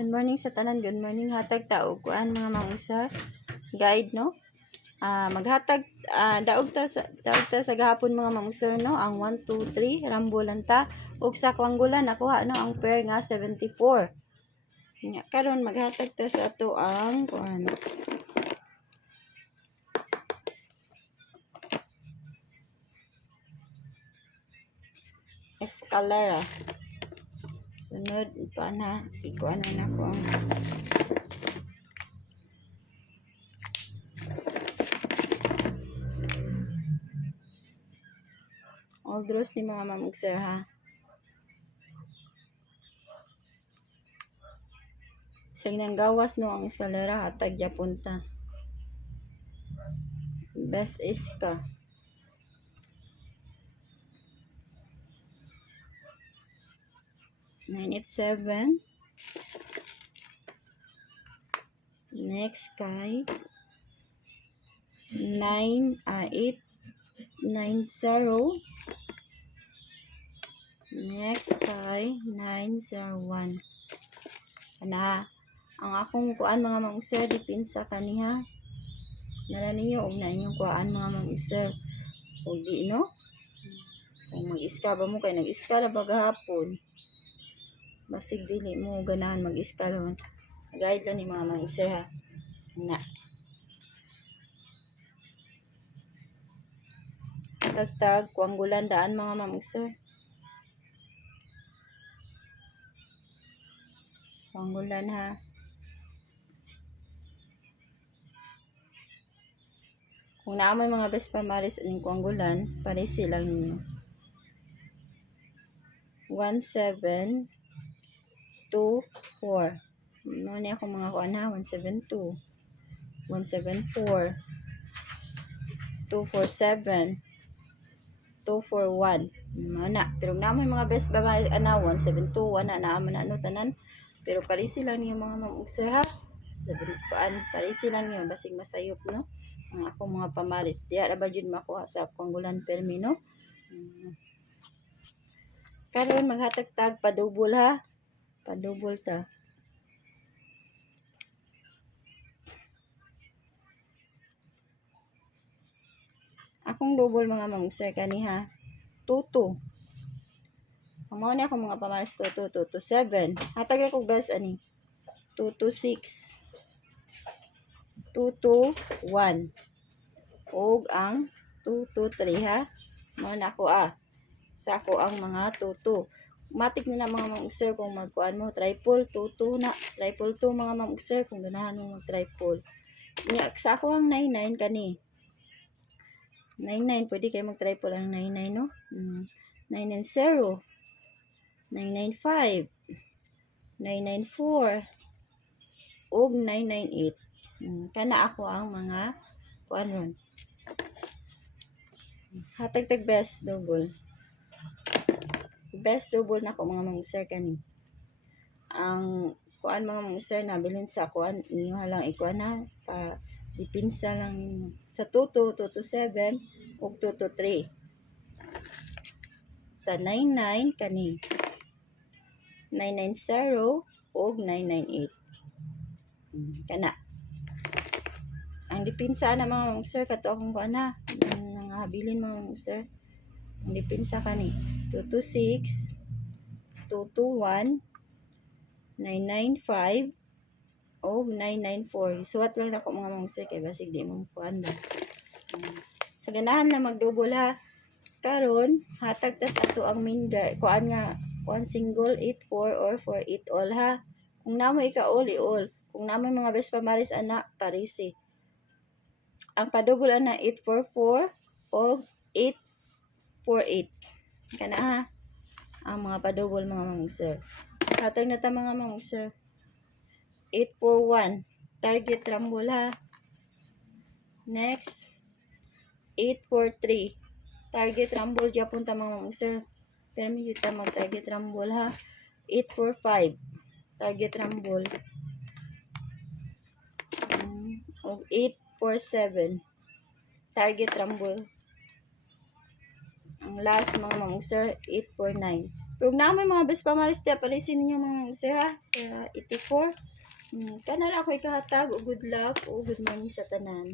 Good morning sa tanan, good morning hatag taog kuan mga mangsar. Guide no. Maghatag daog ta sa gahapon mga mangsar no. Ang 1 2 3 rambulan ta ug sa kwanggulan nakuha no ang pair nga 74. Nya karon maghatag ta sa ato ang kuan. Escalera. Sunod pa na ikuan na ko ang all draws ni mga mamugsir ha. Sig nang gawas no ang eskalera hatag japunta. Best is ka. Nine 8 7. Next kay 8 9 0. Next kay 901. Ana ang akong kuan mga mangsir dipinsa kaniha. Nara ninyo og na inyong kuan mga mangsir. Og di no. Kung mag-iska ba mo kay nag-iska na bagahapon. Basig dili mo ganahan mag-iska ron. Guide lang ni mga mangsir ha. Na. Tagtag kwanggulan daan mga mangsir. Kwanggulan ha. Kung naamay mga best pamaris aning kwanggulan, parisi lang ninyo. 1 7 2 4. No ni ako mga kuan ha, 172. 174. 247. 241. Mana, pero naamay mga best pamaris ana 172 na naaman na ano tanan. Pero parisi lang niyo mga mamugsir ha. Sabi kuan, parisi lang niyo basig masayop no. Ang akong mga pamaris diya ra ba jud makuha sa kwanggulan permi no. Karon maghatag-tag padubol ha. Padubol ta. Akong double mga mangsir kaniha 22. Mao ni akong mga pamaris 22 227. Hatag ra kog best ani 226. 221. Og ang 223 ha. Mao na ako sa ako ang mga 22. Matik na mga mamugsir kung magkuan mo triple 22 na. Triple 2 mga mamugsir kung ganahan mo mag triple. Nya sa ako ang 99 kani. 99 pwede kay mag triple ang 99 no. 990. 995. 994. Og 998. Kana ako ang mga kuan ron. Hatag tag best double. Best double na ko mga mangsir kani. Ang kuan mga mangsir na bilhin sa kuan inyo lang ikuan na pa dipinsa lang sa 22 227 ug 223. Sa 99 kani 990 ug 998. Kana ang dipinsa na mga mangsir kato akong kuan na habilin mga mangsir. Ang dipinsa kani 226 221 995 o 994. Isuwat lang ako mga mangsir kay basig di mo kuan ba. Sa ganahan na magdouble ha. Karon hatag tas ato ang main kuan nga kuan single 84 or 48 all ha. Kung namo ika all i-all. Kung namo mga best pamaris ana parisi. Ang padouble ana 844 o 848. Kana ha. Ang mga padouble mga mangsir. Hatag na ta mga mangsir. 841. Target rumble ha. Next. 843. Target rumble japon ta mga mangsir. Pero medyo ta mag target rumble ha. 845. Target rumble. O 847. Target rumble. Ang last mga mamugsir 849. Pero naman mga best pamaris tiya palisin ninyo mga sir ha sa 84. Kanara ako ikahatag o good luck o good morning sa tanan.